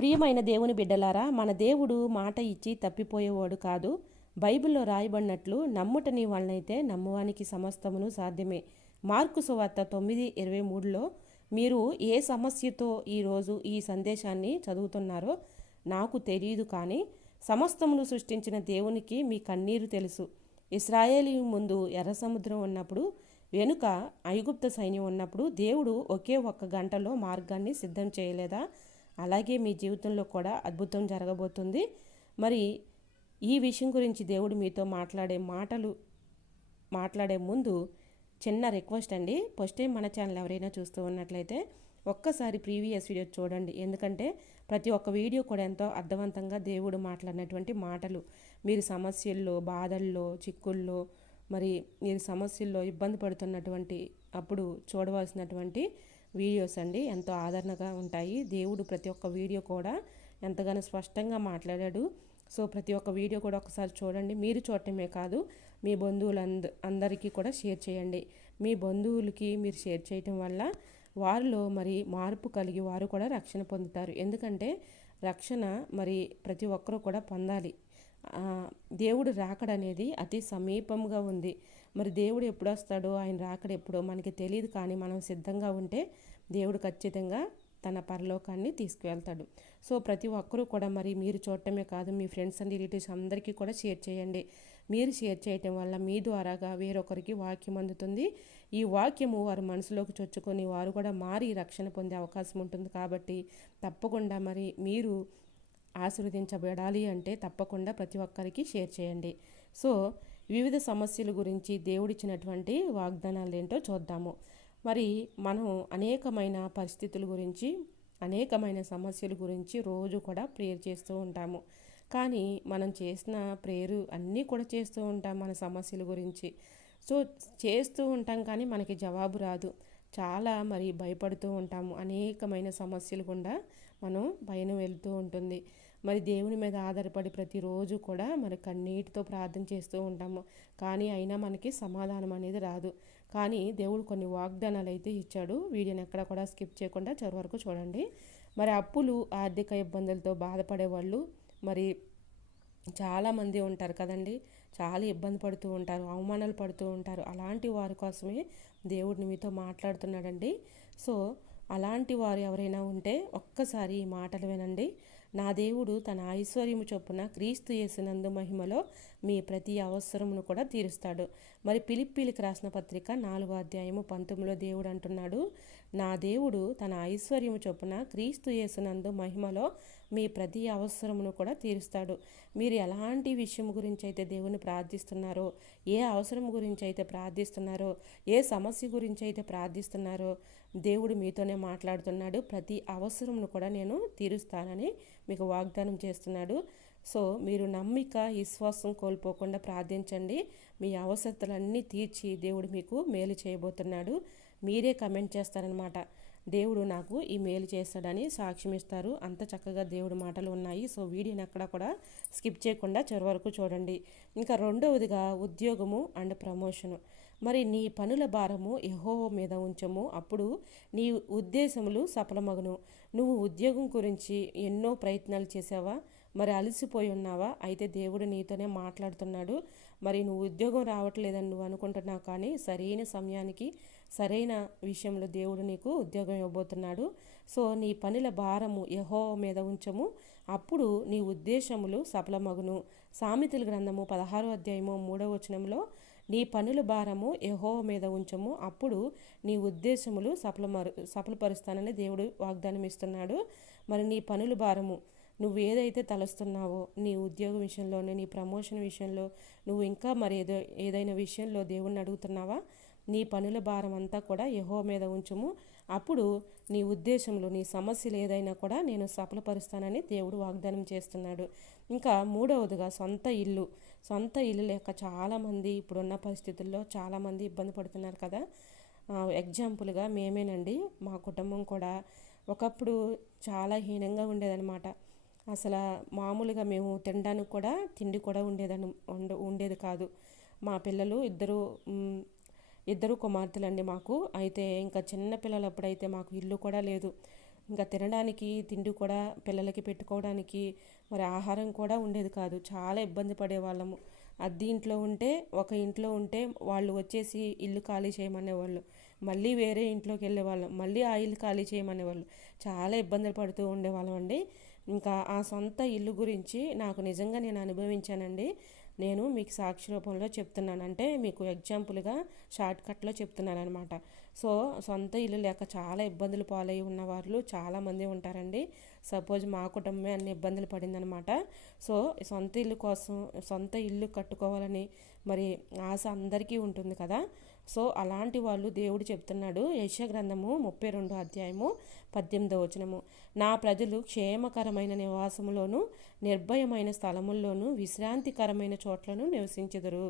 ప్రియమైన దేవుని బిడ్డలారా, మన దేవుడు మాట ఇచ్చి తప్పిపోయేవాడు కాదు. బైబిల్లో రాయబడినట్లు నమ్ముట నీ వలనైతే నమ్మువానికి సమస్తమును సాధ్యమే. మార్కు సువార్త 9:23లో మీరు ఏ సమస్యతో ఈరోజు ఈ సందేశాన్ని చదువుతున్నారో నాకు తెలియదు, కానీ సమస్తమును సృష్టించిన దేవునికి మీ కన్నీరు తెలుసు. ఇశ్రాయేలీ ముందు ఎర్ర సముద్రం ఉన్నప్పుడు, వెనుక ఐగుప్త సైన్యం ఉన్నప్పుడు దేవుడు ఒకే ఒక్క గంటలో మార్గాన్ని సిద్ధం చేయలేదా? అలాగే మీ జీవితంలో కూడా అద్భుతం జరగబోతుంది. మరి ఈ విషయం గురించి దేవుడు మీతో మాట్లాడే ముందు చిన్న రిక్వెస్ట్ అండి. ఫస్ట్ టైం మన ఛానల్ ఎవరైనా చూస్తూ ఉన్నట్లయితే ఒక్కసారి ప్రీవియస్ వీడియో చూడండి. ఎందుకంటే ప్రతి ఒక్క వీడియో కూడా ఎంతో అర్థవంతంగా దేవుడు మాట్లాడినటువంటి మాటలు. మీరు సమస్యల్లో, బాధల్లో, చిక్కుల్లో, మరి మీరు సమస్యల్లో ఇబ్బంది పడుతున్నటువంటి అప్పుడు చూడవలసినటువంటి వీడియోస్ అండి. ఎంతో ఆదరణగా ఉంటాయి. దేవుడు ప్రతి ఒక్క వీడియో కూడా ఎంతగానో స్పష్టంగా మాట్లాడాడు. సో ప్రతి ఒక్క వీడియో కూడా ఒకసారి చూడండి. మీరు చూడటమే కాదు, మీ అందరికీ కూడా షేర్ చేయండి. మీ బంధువులకి మీరు షేర్ చేయటం వల్ల వారిలో మరి మార్పు కలిగి వారు కూడా రక్షణ పొందుతారు. ఎందుకంటే రక్షణ మరి ప్రతి ఒక్కరూ కూడా పొందాలి. దేవుడు రాకడ అనేది అతి సమీపంగా ఉంది. మరి దేవుడు ఎప్పుడు వస్తాడో, ఆయన రాకడ ఎప్పుడో మనకి తెలియదు, కానీ మనం సిద్ధంగా ఉంటే దేవుడు ఖచ్చితంగా తన పరలోకాన్ని తీసుకువెళ్తాడు. సో ప్రతి ఒక్కరూ కూడా మరి మీరు చూడటమే కాదు, మీ ఫ్రెండ్స్ అండ్ రిలేటివ్స్ అందరికీ కూడా షేర్ చేయండి. మీరు షేర్ చేయటం వల్ల మీ ద్వారాగా వేరొకరికి వాక్యం అందుతుంది. ఈ వాక్యము వారి మనసులోకి చొచ్చుకొని వారు కూడా మారి రక్షణ పొందే అవకాశం ఉంటుంది. కాబట్టి తప్పకుండా మరి మీరు ఆశీర్వదించబడాలి అంటే తప్పకుండా ప్రతి ఒక్కరికి షేర్ చేయండి. సో వివిధ సమస్యల గురించి దేవుడిచ్చినటువంటి వాగ్దానాలు ఏంటో చూద్దాము. మరి మనం అనేకమైన పరిస్థితుల గురించి, అనేకమైన సమస్యల గురించి రోజు కూడా ప్రేయర్ చేస్తూ ఉంటాము. కానీ మనం చేసిన ప్రేయరు అన్నీ కూడా చేస్తూ ఉంటాం మన సమస్యల గురించి. సో చేస్తూ ఉంటాం, కానీ మనకి జవాబు రాదు. చాలా మరి భయపడుతూ ఉంటాము. అనేకమైన సమస్యలు గుండా మనం భయం వెళ్తూ ఉంటుంది. మరి దేవుని మీద ఆధారపడి ప్రతిరోజు కూడా మరి కన్నీటితో ప్రార్థన చేస్తూ ఉంటాము. కానీ అయినా మనకి సమాధానం అనేది రాదు. కానీ దేవుడు కొన్ని వాగ్దానాలు అయితే ఇచ్చాడు. వీడియోని ఎక్కడ కూడా స్కిప్ చేయకుండా చివరి వరకు చూడండి. మరి అప్పులు, ఆర్థిక ఇబ్బందులతో బాధపడే వాళ్ళు మరి చాలామంది ఉంటారు కదండి. చాలా ఇబ్బంది పడుతూ ఉంటారు, అవమానాలు పడుతూ ఉంటారు. అలాంటి వారి కోసమే దేవుడిని మీతో మాట్లాడుతున్నాడండి. సో అలాంటి వారు ఎవరైనా ఉంటే ఒక్కసారి ఈ మాటలు వినండి. నా దేవుడు తన ఐశ్వర్యము చొప్పున క్రీస్తు యేసునందు మహిమలో మీ ప్రతి అవసరమును కూడా తీరుస్తాడు. మరి ఫిలిప్పీలకు రాసిన పత్రిక 4:19 దేవుడు అంటున్నాడు, నా దేవుడు తన ఐశ్వర్యము చొప్పున క్రీస్తు యేసునందు మహిమలో మీ ప్రతి అవసరమును కూడా తీరుస్తాడు. మీరు ఎలాంటి విషయం గురించి అయితే దేవుని ప్రార్థిస్తున్నారో, ఏ అవసరం గురించి అయితే ప్రార్థిస్తున్నారో, ఏ సమస్య గురించి అయితే ప్రార్థిస్తున్నారో దేవుడు మీతోనే మాట్లాడుతున్నాడు. ప్రతి అవసరమును కూడా నేను తీరుస్తానని మీకు వాగ్దానం చేస్తున్నాడు. సో మీరు నమ్మిక, విశ్వాసం కోల్పోకుండా ప్రార్థించండి. మీ అవసరతలన్నీ తీర్చి దేవుడు మీకు మేలు చేయబోతున్నాడు. మీరే కమెంట్ చేస్తారనమాట, దేవుడు నాకు ఈ మేలు చేస్తాడని సాక్ష్యం ఇస్తారు. అంత చక్కగా దేవుడి మాటలు ఉన్నాయి. సో వీడియోని ఎక్కడ కూడా స్కిప్ చేయకుండా చివరి వరకు చూడండి. ఇంకా రెండవదిగా ఉద్యోగము అండ్ ప్రమోషను. మరి నీ పనుల భారము యెహోవా మీద ఉంచము, అప్పుడు నీ ఉద్దేశములు సఫలమగును. నువ్వు ఉద్యోగం గురించి ఎన్నో ప్రయత్నాలు చేసావా? మరి అలసిపోయి ఉన్నావా? అయితే దేవుడు నీతోనే మాట్లాడుతున్నాడు. మరి నువ్వు ఉద్యోగం రావట్లేదని నువ్వు అనుకుంటున్నావు, కానీ సరైన సమయానికి సరైన విషయంలో దేవుడు నీకు ఉద్యోగం ఇవ్వబోతున్నాడు. సో నీ పనుల భారము యెహోవా మీద ఉంచము, అప్పుడు నీ ఉద్దేశములు సఫలమగును. సామెతల గ్రంథము 16:3 నీ పనుల భారము యెహోవా మీద ఉంచము, అప్పుడు నీ ఉద్దేశములు సఫలపరుస్తానని దేవుడు వాగ్దానం ఇస్తున్నాడు. మరి నీ పనుల భారము, నువ్వు ఏదైతే తలస్తున్నావో నీ ఉద్యోగ విషయంలోనే, నీ ప్రమోషన్ విషయంలో, నువ్వు ఇంకా మరి ఏదైనా విషయంలో దేవుణ్ణి అడుగుతున్నావా? నీ పనుల భారం అంతా కూడా యెహోవా మీద ఉంచుము, అప్పుడు నీ ఉద్దేశంలో, నీ సమస్యలు ఏదైనా కూడా నేను సఫలపరుస్తానని దేవుడు వాగ్దానం చేస్తున్నాడు. ఇంకా మూడవదిగా సొంత ఇల్లు లేక చాలామంది ఇప్పుడున్న పరిస్థితుల్లో చాలామంది ఇబ్బంది పడుతున్నారు కదా. ఎగ్జాంపుల్గా మేమేనండి. మా కుటుంబం కూడా ఒకప్పుడు చాలా హీనంగా ఉండేదన్నమాట. అసలు మామూలుగా మేము తినడానికి కూడా తిండి కూడా ఉండేది కాదు. మా పిల్లలు ఇద్దరు కుమార్తెలండి మాకు. అయితే ఇంకా చిన్న పిల్లలప్పుడైతే మాకు ఇల్లు కూడా లేదు. ఇంకా తినడానికి తిండి కూడా పిల్లలకి పెట్టుకోవడానికి మరి ఆహారం కూడా ఉండేది కాదు. చాలా ఇబ్బంది పడేవాళ్ళము. అద్దె ఇంట్లో ఉంటే ఒక ఇంట్లో ఉంటే వాళ్ళు వచ్చేసి ఇల్లు ఖాళీ చేయమనేవాళ్ళు. మళ్ళీ వేరే ఇంట్లోకి వెళ్ళేవాళ్ళం. మళ్ళీ ఆ ఇల్లు ఖాళీ చేయమనేవాళ్ళు. చాలా ఇబ్బందులు పడుతూ ఉండేవాళ్ళం అండి. ఇంకా ఆ సొంత ఇల్లు గురించి నాకు నిజంగా నేను అనుభవించానండి. నేను మీకు సాక్షి రూపంలో చెప్తున్నాను, అంటే మీకు ఎగ్జాంపుల్గా షార్ట్ కట్లో చెప్తున్నాను అనమాట. సో సొంత ఇల్లు లేక చాలా ఇబ్బందులు పాలై ఉన్న వాళ్ళు చాలామంది ఉంటారండి. సపోజ్ మా కుటుంబమే అన్ని ఇబ్బందులు పడిందనమాట. సో సొంత ఇల్లు కోసం, సొంత ఇల్లు కట్టుకోవాలని మరి ఆశ అందరికీ ఉంటుంది కదా. సో అలాంటి వాళ్ళు దేవుడు చెప్తున్నాడు, యెషయా గ్రంథము 32 అధ్యాయము 18వ వచనము, నా ప్రజలు క్షేమకరమైన నివాసములోను నిర్భయమైన స్థలముల్లోనూ విశ్రాంతికరమైన చోట్లను నివసించెదరు.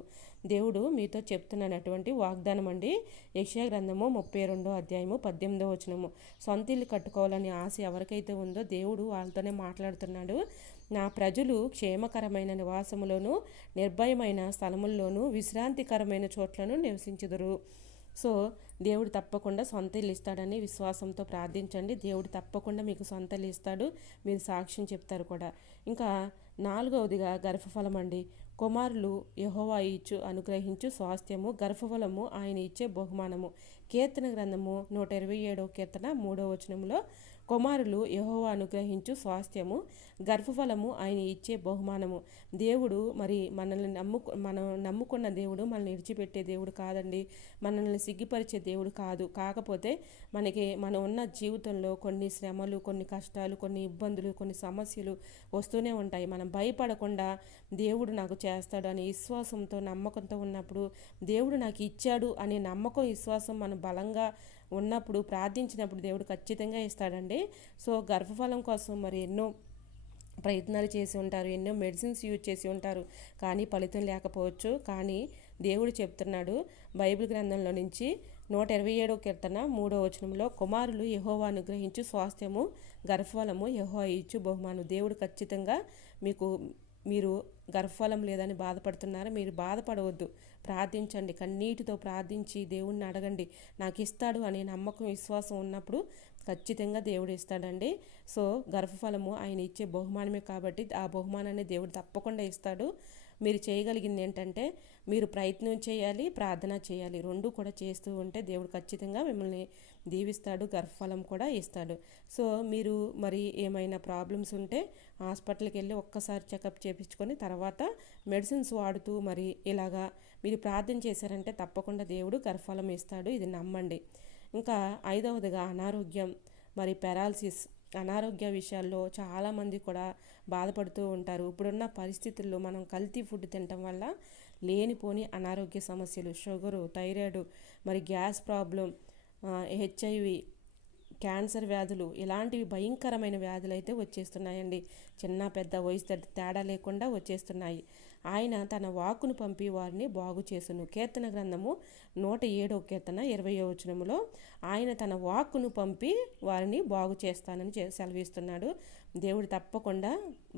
దేవుడు మీతో చెప్తున్నటువంటి వాగ్దానం అండి. యెషయా గ్రంథము 32 అధ్యాయము 18వ వచనము. సొంత ఇల్లు కట్టుకోవాలని ఆశ ఎవరికైతే ఉందో దేవుడు వాళ్ళతోనే మాట్లాడుతున్నాడు. నా ప్రజలు క్షేమకరమైన నివాసములోను నిర్భయమైన స్థలముల్లోనూ విశ్రాంతికరమైన చోట్లను నివసించుదురు. సో దేవుడు తప్పకుండా సొంత ఇల్లు ఇస్తాడని విశ్వాసంతో ప్రార్థించండి. దేవుడు తప్పకుండా మీకు సొంత ఇల్లు ఇస్తాడు. మీరు సాక్ష్యం చెప్తారు కూడా. ఇంకా 4వదిగా గర్భఫలం అండి. కుమారులు యెహోవా ఇచ్చు అనుగ్రహించు స్వాస్థ్యము, గర్భఫలము ఆయన ఇచ్చే బహుమానము. కీర్తన గ్రంథము 127వ కీర్తన 3వ వచనంలో, కుమారులు యెహోవా అనుగ్రహించు స్వాస్థ్యము, గర్భఫలము ఆయన ఇచ్చే బహుమానము. దేవుడు మరి మనం నమ్ముకున్న దేవుడు మనల్ని విడిచిపెట్టే దేవుడు కాదండి. మనల్ని సిగ్గుపరిచే దేవుడు కాదు. కాకపోతే మనం ఉన్న జీవితంలో కొన్ని శ్రమలు, కొన్ని కష్టాలు, కొన్ని ఇబ్బందులు, కొన్ని సమస్యలు వస్తూనే ఉంటాయి. మనం భయపడకుండా దేవుడు నాకు చేస్తాడు అనే విశ్వాసంతో, నమ్మకంతో ఉన్నప్పుడు, దేవుడు నాకు ఇచ్చాడు అనే నమ్మకం, విశ్వాసం మనం బలంగా ఉన్నప్పుడు, ప్రార్థించినప్పుడు దేవుడు ఖచ్చితంగా ఇస్తాడండి. సో గర్భఫలం కోసం మరి ఎన్నో ప్రయత్నాలు చేసి ఉంటారు, ఎన్నో మెడిసిన్స్ యూజ్ చేసి ఉంటారు, కానీ ఫలితం లేకపోవచ్చు. కానీ దేవుడు చెప్తున్నాడు బైబిల్ గ్రంథంలో నుంచి 127వ కీర్తన 3వ వచనంలో, కుమారులు యెహోవా అనుగ్రహించు స్వాస్థ్యము, గర్భఫలము యెహోవా ఇచ్చు బహుమానం. దేవుడు ఖచ్చితంగా మీరు గర్భఫలం లేదని బాధపడుతున్నారా? మీరు బాధపడవద్దు. ప్రార్థించండి, కన్నీటితో ప్రార్థించి దేవుణ్ణి అడగండి. నాకు ఇస్తాడు అనే నమ్మకం, విశ్వాసం ఉన్నప్పుడు ఖచ్చితంగా దేవుడు ఇస్తాడండి. సో గర్భఫలము ఆయన ఇచ్చే బహుమానమే కాబట్టి ఆ బహుమానాన్ని దేవుడు తప్పకుండా ఇస్తాడు. మీరు చేయగలిగింది ఏంటంటే మీరు ప్రయత్నం చేయాలి, ప్రార్థన చేయాలి. రెండు కూడా చేస్తూ ఉంటే దేవుడు ఖచ్చితంగా మిమ్మల్ని దీవిస్తాడు, గర్భఫలం కూడా ఇస్తాడు. సో మీరు మరి ఏమైనా ప్రాబ్లమ్స్ ఉంటే హాస్పిటల్కి వెళ్ళి ఒక్కసారి చెకప్ చేయించుకొని తర్వాత మెడిసిన్స్ వాడుతూ మరి ఇలాగా మీరు ప్రార్థన చేశారంటే తప్పకుండా దేవుడు గర్భఫలం ఇస్తాడు. ఇది నమ్మండి. ఇంకా 5వదిగా అనారోగ్యం, మరి పెరాలసిస్. అనారోగ్య విషయాల్లో చాలామంది కూడా బాధపడుతూ ఉంటారు. ఇప్పుడున్న పరిస్థితుల్లో మనం కల్తీ ఫుడ్ తినటం వల్ల లేనిపోని అనారోగ్య సమస్యలు, షుగరు, థైరాయిడ్, మరి గ్యాస్ ప్రాబ్లం, హెచ్ఐవి, క్యాన్సర్ వ్యాధులు, ఇలాంటివి భయంకరమైన వ్యాధులు అయితే వచ్చేస్తున్నాయండి. చిన్న పెద్ద వయసు తేడా లేకుండా వచ్చేస్తున్నాయి. ఆయన తన వాక్కును పంపి వారిని బాగు చేసును. కీర్తన గ్రంథము 107వ కీర్తన 20వ వచనములో, ఆయన తన వాక్కును పంపి వారిని బాగు చేస్తానని సెలవిస్తున్నాడు. దేవుడు తప్పకుండా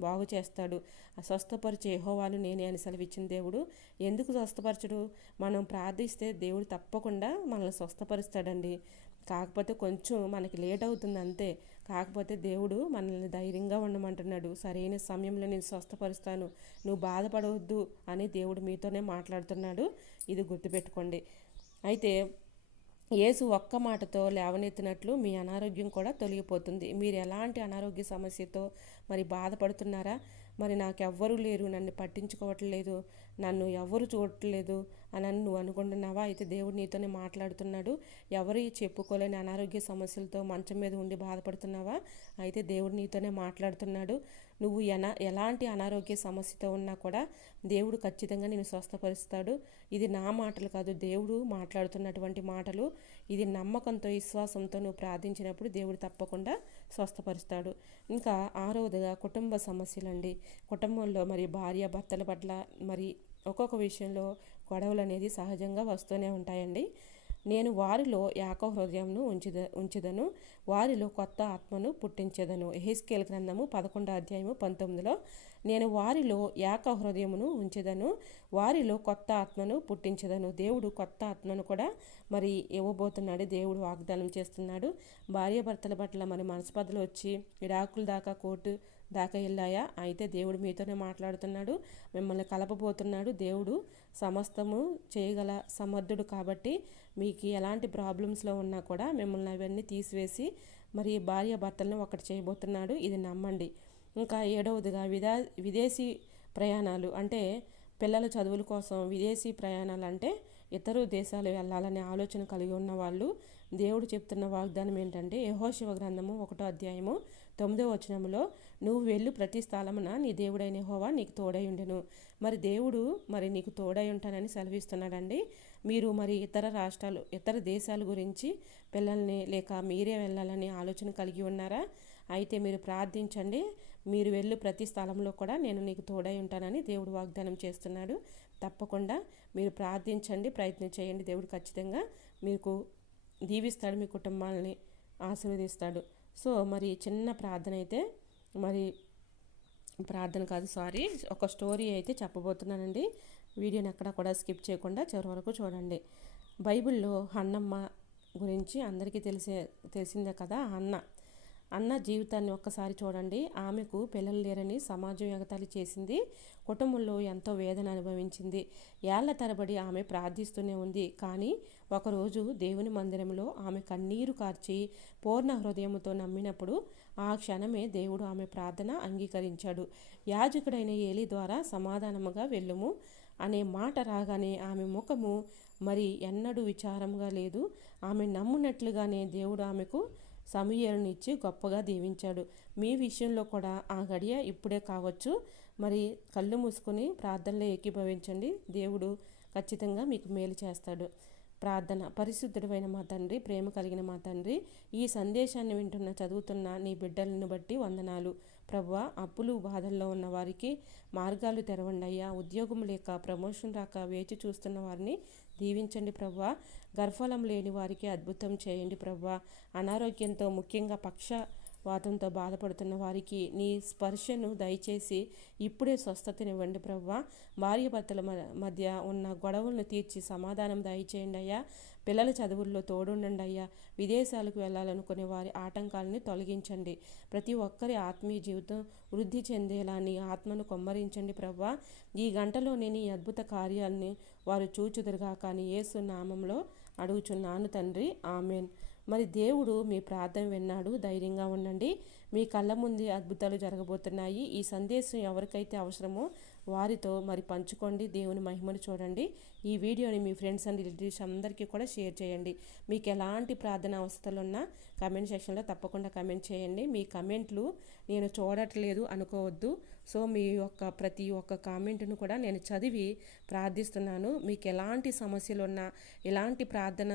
బాగు చేస్తాడు. స్వస్థపరిచే యెహోవాను నేనే అని సెలవిచ్చిన దేవుడు ఎందుకు స్వస్థపరచడు? మనం ప్రార్థిస్తే దేవుడు తప్పకుండా మనల్ని స్వస్థపరుస్తాడండి. కాకపోతే కొంచెం మనకి లేట్ అవుతుంది అంతే. కాకపోతే దేవుడు మనల్ని ధైర్యంగా ఉండమంటున్నాడు. సరైన సమయంలో నేను స్వస్థపరుస్తాను, నువ్వు బాధపడవద్దు అని దేవుడు మీతోనే మాట్లాడుతున్నాడు. ఇది గుర్తుపెట్టుకోండి. అయితే యేసు ఒక్క మాటతో లేవనెత్తినట్లు మీ అనారోగ్యం కూడా తొలగిపోతుంది. మీరు ఎలాంటి అనారోగ్య సమస్యతో మరి బాధపడుతున్నారా? మరి నాకెవ్వరూ లేరు, నన్ను పట్టించుకోవట్లేదు, నన్ను ఎవరు చూడట్లేదు అని నువ్వు అనుకుంటున్నావా? అయితే దేవుడు నీతోనే మాట్లాడుతున్నాడు. ఎవరు చెప్పుకోలేని అనారోగ్య సమస్యలతో మంచం మీద ఉండి బాధపడుతున్నావా? అయితే దేవుడు నీతోనే మాట్లాడుతున్నాడు. నువ్వు ఎలాంటి అనారోగ్య సమస్యతో ఉన్నా కూడా దేవుడు ఖచ్చితంగా నేను స్వస్థపరుస్తాడు. ఇది నా మాటలు కాదు, దేవుడు మాట్లాడుతున్నటువంటి మాటలు. ఇది నమ్మకంతో, విశ్వాసంతో నువ్వు ప్రార్థించినప్పుడు దేవుడు తప్పకుండా స్వస్థపరుస్తాడు. ఇంకా 6వదిగా కుటుంబ సమస్యలండి. కుటుంబంలో మరి భార్య భర్తల పట్ల మరి ఒక్కొక్క విషయంలో గొడవలు అనేది సహజంగా వస్తూనే ఉంటాయండి. నేను వారిలో ఏక హృదయంను ఉంచుదను, వారిలో కొత్త ఆత్మను పుట్టించదను. యెహెజ్కేలు గ్రంథము 11వ అధ్యాయము 19లో నేను వారిలో ఏక హృదయమును ఉంచెదను, వారిలో కొత్త ఆత్మను పుట్టించదను. దేవుడు కొత్త ఆత్మను కూడా మరి ఇవ్వబోతున్నాడు. దేవుడు వాగ్దానం చేస్తున్నాడు. భార్యాభర్తల పట్ల మరి మనస్పర్ధలు వచ్చి విడాకుల దాకా కోర్టు దాకా వెళ్ళాయా? అయితే దేవుడు మీతోనే మాట్లాడుతున్నాడు, మిమ్మల్ని కలపబోతున్నాడు. దేవుడు సమస్తము చేయగల సమర్థుడు కాబట్టి మీకు ఎలాంటి ప్రాబ్లమ్స్లో ఉన్నా కూడా మిమ్మల్ని అవన్నీ తీసివేసి మరి భార్యాభర్తలను ఒకటి చేయబోతున్నాడు. ఇది నమ్మండి. ఇంకా 7వదిగా విదేశీ ప్రయాణాలు అంటే పిల్లల చదువుల కోసం విదేశీ ప్రయాణాలు అంటే ఇతర దేశాలు వెళ్ళాలనే ఆలోచన కలిగి ఉన్న వాళ్ళు దేవుడు చెప్తున్న వాగ్దానం ఏంటంటే యెహోషువ గ్రంథము 1వ అధ్యాయము 9వ వచనంలో నువ్వు వెళ్ళు ప్రతి స్థలమున నీ దేవుడైన యెహోవా నీకు తోడై ఉండెను. మరి దేవుడు మరి నీకు తోడై ఉంటానని సెలవిస్తున్నాడండి. మీరు మరి ఇతర రాష్ట్రాలు ఇతర దేశాల గురించి పిల్లల్ని లేక మీరే వెళ్ళాలని ఆలోచన కలిగి ఉన్నారా? అయితే మీరు ప్రార్థించండి. మీరు వెళ్ళు ప్రతి స్థలంలో కూడా నేను నీకు తోడై ఉంటానని దేవుడు వాగ్దానం చేస్తున్నాడు. తప్పకుండా మీరు ప్రార్థించండి, ప్రయత్నం చేయండి. దేవుడు ఖచ్చితంగా మీకు దీవిస్తాడు, మీ కుటుంబాలని ఆశీర్వదిస్తాడు. సో మరి చిన్న ప్రార్థన అయితే మరి ప్రార్థన కాదు సారీ ఒక స్టోరీ అయితే చెప్పబోతున్నానండి. వీడియోని ఎక్కడ కూడా స్కిప్ చేయకుండా చివరి వరకు చూడండి. బైబిల్లో హన్నమ్మ గురించి అందరికీ తెలిసిందే కదా. అన్న జీవితాన్ని ఒక్కసారి చూడండి. ఆమెకు పిల్లలు లేరని సమాజం ఎగతాళి చేసింది. కుటుంబంలో ఎంతో వేదన అనుభవించింది. ఏళ్ల తరబడి ఆమె ప్రార్థిస్తూనే ఉంది. కానీ ఒకరోజు దేవుని మందిరంలో ఆమె కన్నీరు కార్చి పూర్ణ హృదయంతో నమ్మినప్పుడు ఆ క్షణమే దేవుడు ఆమె ప్రార్థన అంగీకరించాడు. యాజకుడైన ఏలీ ద్వారా సమాధానముగా వెళ్ళుము అనే మాట రాగానే ఆమె ముఖము మరి ఎన్నడూ విచారంగా లేదు. ఆమె నమ్మునట్లుగానే దేవుడు ఆమెకు సమూయేలునిచ్చి గొప్పగా దీవించాడు. మీ విషయంలో కూడా ఆ గడియ ఇప్పుడే కావచ్చు. మరి కళ్ళు మూసుకొని ప్రార్థనలో ఏకీభవించండి. దేవుడు ఖచ్చితంగా మీకు మేలు చేస్తాడు. ప్రార్థన. పరిశుద్ధుడైన మా తండ్రి, ప్రేమ కలిగిన మా తండ్రి, ఈ సందేశాన్ని చదువుతున్న నీ బిడ్డలను బట్టి వందనాలు. ప్రభువా, అప్పులు బాధల్లో ఉన్న వారికి మార్గాలు తెరవండి అయ్యా. ఉద్యోగం లేక ప్రమోషన్ రాక వేచి చూస్తున్న వారిని దీవించండి ప్రభువా. గర్భఫలం లేని వారికి అద్భుతం చేయండి ప్రభువా. అనారోగ్యంతో ముఖ్యంగా పక్షవాతంతో బాధపడుతున్న వారికి నీ స్పర్శను దయచేసి ఇప్పుడే స్వస్థతనివ్వండి ప్రభువా. భార్యాభర్తల మధ్య ఉన్న గొడవలను తీర్చి సమాధానం దయచేయండి అయ్యా. పిల్లల చదువుల్లో తోడుండండి అయ్యా. విదేశాలకు వెళ్ళాలనుకునే వారి ఆటంకాలని తొలగించండి. ప్రతి ఒక్కరి ఆత్మీయ జీవితం వృద్ధి చెందేలా నీ ఆత్మను కొమ్మరించండి ప్రభువా. ఈ గంటలోనే నీ అద్భుత కార్యాలని వారు చూచుదురుగా కానీ యేసు నామంలో అడుగుచున్నాను తండ్రి, ఆమెన్. మరి దేవుడు మీ ప్రార్థన విన్నాడు. ధైర్యంగా ఉండండి. మీ కళ్ళ ముందే అద్భుతాలు జరగబోతున్నాయి. ఈ సందేశం ఎవరికైతే అవసరమో వారితో మరి పంచుకోండి. దేవుని మహిమను చూడండి. ఈ వీడియోని మీ ఫ్రెండ్స్ అండ్ రిలేటివ్స్ అందరికీ కూడా షేర్ చేయండి. మీకు ఎలాంటి ప్రార్థన అవసరాలు ఉన్నా కమెంట్ సెక్షన్లో తప్పకుండా కమెంట్ చేయండి. మీ కమెంట్లు నేను చూడట్లేదు అనుకోవద్దు. సో మీ యొక్క ప్రతి ఒక్క కామెంట్ను కూడా నేను చదివి ప్రార్థిస్తున్నాను. మీకు ఎలాంటి సమస్యలు ఉన్నా ఎలాంటి ప్రార్థన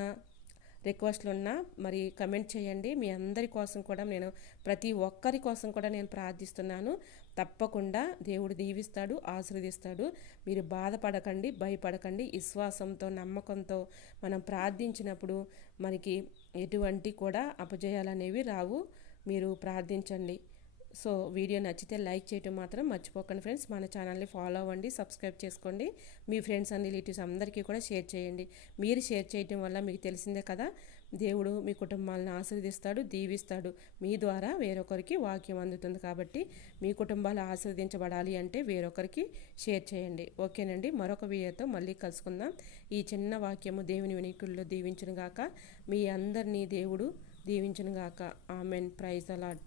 రిక్వెస్ట్లు ఉన్నా మరి కమెంట్ చేయండి. మీ అందరి కోసం కూడా నేను ప్రతి ఒక్కరి కోసం కూడా నేను ప్రార్థిస్తున్నాను. తప్పకుండా దేవుడు దీవిస్తాడు, ఆశీర్వదిస్తాడు. మీరు బాధపడకండి, భయపడకండి. విశ్వాసంతో నమ్మకంతో మనం ప్రార్థించినప్పుడు మనకి ఎటువంటి కూడా అపజయాలు అనేవి రావు. మీరు ప్రార్థించండి. సో వీడియో నచ్చితే లైక్ చేయటం మాత్రం మర్చిపోకండి ఫ్రెండ్స్. మన ఛానల్ని ఫాలో అవ్వండి, సబ్స్క్రైబ్ చేసుకోండి. మీ ఫ్రెండ్స్ అండ్ రిలేటివ్స్ అందరికీ కూడా షేర్ చేయండి. మీరు షేర్ చేయటం వల్ల మీకు తెలిసిందే కదా, దేవుడు మీ కుటుంబాలను ఆశీర్వదిస్తాడు, దీవిస్తాడు. మీ ద్వారా వేరొకరికి వాక్యం అందుతుంది. కాబట్టి మీ కుటుంబాలు ఆశీర్వదించబడాలి అంటే వేరొకరికి షేర్ చేయండి. ఓకేనండి. మరొక వీడియోతో మళ్ళీ కలుసుకుందాం. ఈ చిన్న వాక్యము దేవుని వినికుల్లో దీవించును గాక. మీ అందరినీ దేవుడు దీవించును గాక. ఆమెన్. Praise the lord.